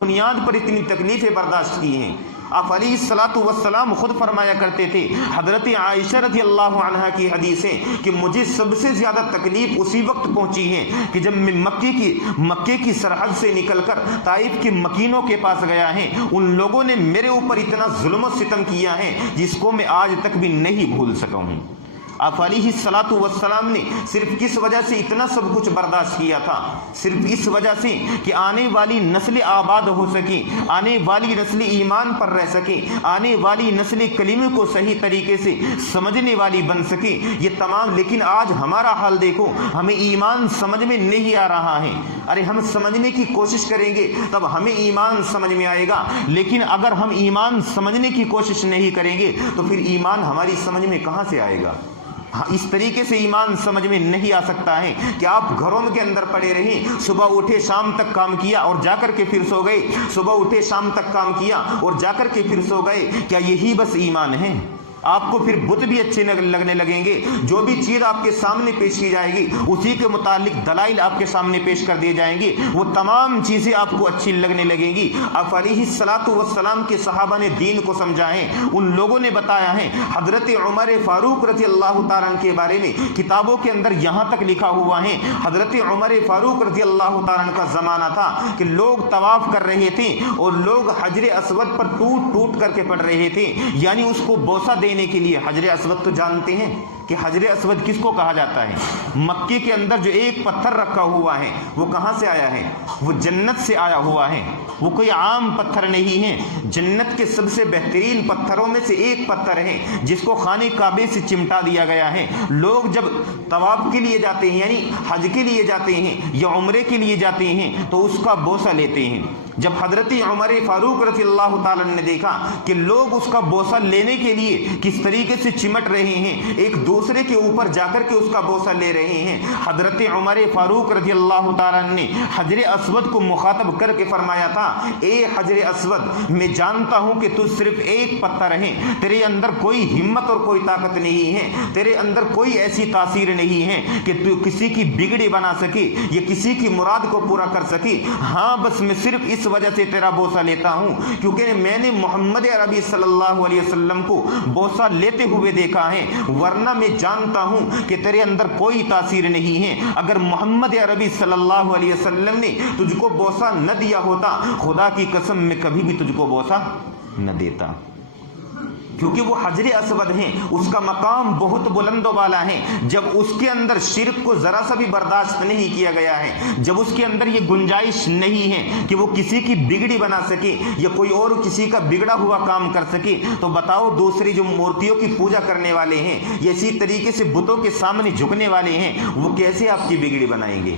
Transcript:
بنیاد پر اتنی تکلیفیں برداشت کی ہیں۔ آپ علیہ الصلوۃ والسلام خود فرمایا کرتے تھے، حضرت عائشہ رضی اللہ عنہا کی حدیث ہے کہ مجھے سب سے زیادہ تکلیف اسی وقت پہنچی ہے کہ جب میں مکے کی سرحد سے نکل کر طائف کے مکینوں کے پاس گیا ہے، ان لوگوں نے میرے اوپر اتنا ظلم و ستم کیا ہے جس کو میں آج تک بھی نہیں بھول سکا ہوں۔ آپ علیہ الصلوۃ والسلام نے صرف کس وجہ سے اتنا سب کچھ برداشت کیا تھا؟ صرف اس وجہ سے کہ آنے والی نسل آباد ہو سکے، آنے والی نسل ایمان پر رہ سکے، آنے والی نسل کلمے کو صحیح طریقے سے سمجھنے والی بن سکے، یہ تمام۔ لیکن آج ہمارا حال دیکھو، ہمیں ایمان سمجھ میں نہیں آ رہا ہے۔ ارے ہم سمجھنے کی کوشش کریں گے تب ہمیں ایمان سمجھ میں آئے گا، لیکن اگر ہم ایمان سمجھنے کی کوشش نہیں کریں گے تو پھر ایمان ہماری سمجھ میں کہاں سے آئے گا؟ اس طریقے سے ایمان سمجھ میں نہیں آ سکتا ہے کہ آپ گھروں کے اندر پڑے رہیں، صبح اٹھے شام تک کام کیا اور جا کر کے پھر سو گئے، صبح اٹھے شام تک کام کیا اور جا کر کے پھر سو گئے۔ کیا یہی بس ایمان ہے؟ آپ کو پھر بت بھی اچھے لگنے لگیں گے، جو بھی چیز آپ کے سامنے پیش کی جائے گی اسی کے متعلق دلائل آپ کے سامنے پیش کر دیے جائیں گے، وہ تمام چیزیں آپ کو اچھی لگنے لگیں گی۔ آپ علیہ الصلوۃ والسلام کے صحابہ نے دین کو سمجھا ہے، ان لوگوں نے بتایا ہے۔ حضرت عمر فاروق رضی اللہ تعالیٰ عنہ کے بارے میں کتابوں کے اندر یہاں تک لکھا ہوا ہے، حضرت عمر فاروق رضی اللہ تعالیٰ عنہ کا زمانہ تھا کہ لوگ طواف کر رہے تھے اور لوگ حجر اسود پر ٹوٹ ٹوٹ کر کے پڑھ رہے تھے، یعنی اس کو بوسہ دینے کے لیے۔ حجر اسود تو جانتے ہیں کہ حجر اسود کس کو کہا جاتا ہے؟ مکے کے اندر جو ایک پتھر رکھا ہوا ہے وہ کہاں سے آیا ہے؟ وہ جنت سے آیا ہوا ہے، وہ کوئی عام پتھر نہیں ہے، جنت کے سب سے بہترین پتھروں میں سے ایک پتھر ہے جس کو خانہ کعبے سے چمٹا دیا گیا ہے۔ لوگ جب طواف کے لیے جاتے ہیں، یعنی حج کے لیے جاتے ہیں یا عمرے کے لیے جاتے ہیں تو اس کا بوسہ لیتے ہیں۔ جب حضرت عمر فاروق رضی اللہ تعالیٰ نے دیکھا کہ لوگ اس کا بوسہ لینے کے لیے کس طریقے سے چمٹ رہے ہیں، ایک دوسرے کے اوپر جا کر کے اس کا بوسہ لے رہے ہیں، حضرت عمر فاروق رضی اللہ تعالیٰ نے حجر اسود کو مخاطب کر کے فرمایا تھا، اے حجر اسود، میں جانتا ہوں کہ تو صرف ایک پتھر ہے، تیرے اندر کوئی ہمت اور کوئی طاقت نہیں ہے، تیرے اندر کوئی ایسی تاثیر نہیں ہے کہ تو کسی کی بگڑی بنا سکے یا کسی کی مراد کو پورا کر سکے۔ ہاں بس میں صرف اس وجہ سے تیرا بوسہ لیتا ہوں کیونکہ میں نے محمد عربی صلی اللہ علیہ وسلم کو بوسہ لیتے ہوئے دیکھا ہے، ورنہ میں جانتا ہوں کہ تیرے اندر کوئی تاثیر نہیں ہے۔ اگر محمد عربی صلی اللہ علیہ وسلم نے تجھ کو بوسہ نہ دیا ہوتا، خدا کی قسم میں کبھی بھی تجھ کو بوسہ نہ دیتا، کیونکہ وہ حجر اسود ہیں، اس کا مقام بہت بلند و بالا ہے۔ جب اس کے اندر شرک کو ذرا سا بھی برداشت نہیں کیا گیا ہے، جب اس کے اندر یہ گنجائش نہیں ہے کہ وہ کسی کی بگڑی بنا سکے یا کوئی اور کسی کا بگڑا ہوا کام کر سکے، تو بتاؤ دوسری جو مورتیوں کی پوجا کرنے والے ہیں یا اسی طریقے سے بتوں کے سامنے جھکنے والے ہیں، وہ کیسے آپ کی بگڑی بنائیں گے؟